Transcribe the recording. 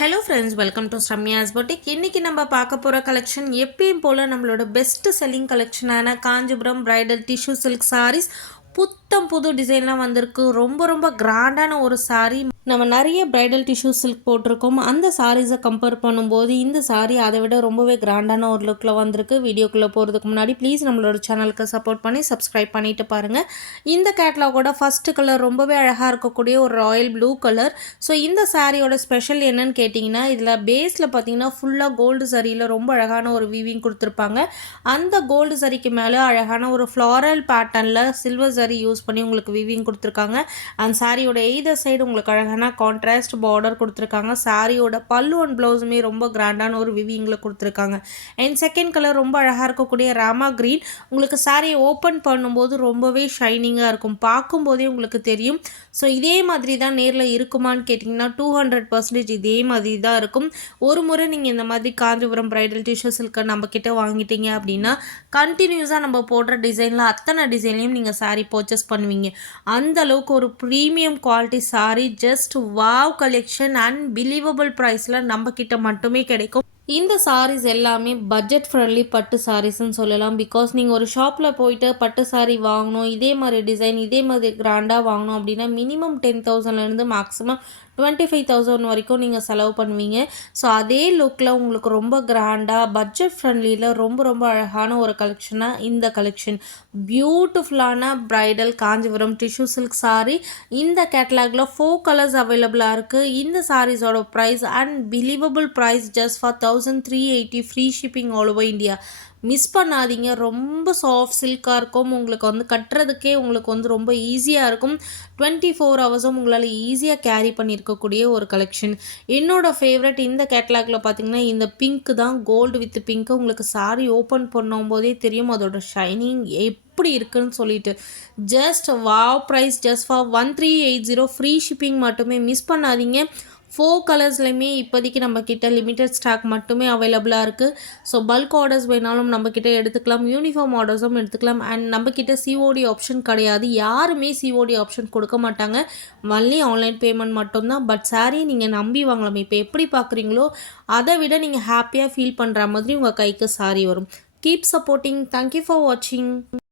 Hello friends welcome to Sramya's boutique இன்றைக்கி நம்ம பார்க்க போகிற கலெக்ஷன் எப்பயும் போல் நம்மளோட best selling கலெக்ஷனான Kanchipuram bridal tissue silk sarees புத்தம் புது டிசைன்லாம் வந்திருக்கு. ரொம்ப ரொம்ப கிராண்டான ஒரு சாரீ நம்ம நிறைய ப்ரைடல் டிஷ்யூ சில்க் போட்டிருக்கோம். அந்த சாரீஸை கம்பேர் பண்ணும்போது இந்த saree அதை விட ரொம்பவே கிராண்டான ஒரு லுக்கில் வந்திருக்கு. வீடியோக்குள்ளே போகிறதுக்கு முன்னாடி ப்ளீஸ் நம்மளோட சேனலுக்கு சப்போர்ட் பண்ணி சப்ஸ்கிரைப் பண்ணிட்டு பாருங்கள் இந்த கேட்லாகோட ஃபஸ்ட்டு கலர் ரொம்பவே அழகாக இருக்கக்கூடிய ஒரு ராயல் ப்ளூ கலர் ஸோ இந்த சாரியோட ஸ்பெஷல் என்னன்னு கேட்டிங்கன்னா இதில் பேஸில் பார்த்தீங்கன்னா ஃபுல்லாக கோல்டு சரியில் ரொம்ப அழகான ஒரு வீவிங் கொடுத்துருப்பாங்க. அந்த கோல்டு சரிக்கு மேலே அழகான ஒரு ஃப்ளாரல் பேட்டர்னில் சில்வர் சரி யூஸ் பண்ணி உங்களுக்கு வீவிங் கொடுத்துருக்காங்க. அந்த சாரியோட எய்தர் சைடு உங்களுக்கு அழகான கான்ட்ராஸ்ட் பார்டர் கொடுத்துருக்காங்க. சாரியோட பல்லு அண்ட் ப்ளவுஸுமே ரொம்ப கிராண்டான ஒரு விவிங்கில் கொடுத்துருக்காங்க. அண்ட் செகண்ட் கலர் ரொம்ப அழகாக இருக்கக்கூடிய ராமா க்ரீன் உங்களுக்கு சாரியை ஓப்பன் பண்ணும்போது ரொம்பவே ஷைனிங்காக இருக்கும். பார்க்கும்போதே உங்களுக்கு தெரியும். ஸோ இதே மாதிரி தான் நேரில் இருக்குமான்னு கேட்டிங்கன்னா டூ ஹண்ட்ரட் பர்சன்டேஜ் இதே மாதிரி தான் இருக்கும். ஒரு முறை நீங்கள் இந்த மாதிரி காஞ்சிபுரம் ப்ரைடல் டிஷர்ட் சில்கை நம்ம வாங்கிட்டீங்க அப்படின்னா கண்டினியூஸாக நம்ம போடுற டிசைனில் அத்தனை டிசைன்லையும் நீங்கள் சாரீ பர்ச்சேஸ் பண்ணுவீங்க. அந்த அளவுக்கு ஒரு premium quality saree just wow collection unbelievable ப்ரைஸில் நம்ம கிட்ட மட்டுமே கிடைக்கும். இந்த சாரீஸ் எல்லாமே பட்ஜெட் ஃப்ரெண்ட்லி பட்டு சாரீஸ்ன்னு சொல்லலாம். பிகாஸ் நீங்கள் ஒரு ஷாப்பில் போயிட்டு பட்டு சாரீ வாங்கணும் இதே மாதிரி டிசைன் இதே மாதிரி கிராண்டாக வாங்கணும் அப்படின்னா மினிமம் டென் தௌசண்ட்லேருந்து மேக்ஸிமம் டுவெண்ட்டி ஃபைவ் தௌசண்ட் வரைக்கும் நீங்கள் செலவு பண்ணுவீங்க. ஸோ அதே லுக்கில் உங்களுக்கு ரொம்ப கிராண்டாக பட்ஜெட் ஃப்ரெண்ட்லியில் ரொம்ப ரொம்ப அழகான ஒரு கலெக்ஷனாக இந்த கலெக்ஷன் பியூட்டிஃபுல்லான bridal Kanchipuram tissue silk saree. இந்த கேட்டலாகில் ஃபோர் கலர்ஸ் அவைலபிளாக இருக்குது இந்த சாரீஸோட price unbelievable price just for thousand three eighty free shipping all over India miss பண்ணாதீங்க. ரொம்ப சாஃப்ட் சில்காக இருக்கும். உங்களுக்கு வந்து கட்டுறதுக்கே உங்களுக்கு வந்து ரொம்ப ஈஸியாக இருக்கும். டுவெண்ட்டி ஃபோர் ஹவர்ஸும் உங்களால் ஈஸியாக கேரி பண்ணியிருக்கக்கூடிய ஒரு கலெக்ஷன் என்னோடய ஃபேவரட் இந்த கேட்லாகில் பார்த்தீங்கன்னா இந்த பிங்க் தான். கோல்டு வித் பிங்க்கு உங்களுக்கு சாரி ஓப்பன் பண்ணும்போதே தெரியும் அதோட ஷைனிங் எப்படி இருக்குன்னு சொல்லிட்டு. Just wow price just for one three eight zero free shipping மட்டுமே மிஸ் பண்ணாதீங்க. ஃபோர் கலர்ஸ்லையுமே இப்போதைக்கு நம்ம லிமிட்டட் ஸ்டாக் மட்டுமே அவைலபிளாக இருக்குது ஸோ பல்க் ஆர்டர்ஸ் வேணாலும் நம்ம எடுத்துக்கலாம். யூனிஃபார்ம் ஆர்டர்ஸும் எடுத்துக்கலாம். அண்ட் நம்மக்கிட்ட சிஓடி ஆப்ஷன் கிடையாது. யாருமே சிஓடி ஆப்ஷன் கொடுக்க மாட்டாங்க. மல்லி ஆன்லைன் பேமெண்ட் மட்டும்தான். பட் சாரீ நீங்கள் நம்பி வாங்கலாம். இப்போ எப்படி பார்க்குறீங்களோ அதை விட நீங்கள் ஹாப்பியாக ஃபீல் பண்ணுற மாதிரி உங்கள் கைக்கு சாரி வரும். கீப் சப்போர்ட்டிங் தேங்க்யூ ஃபார் வாட்சிங்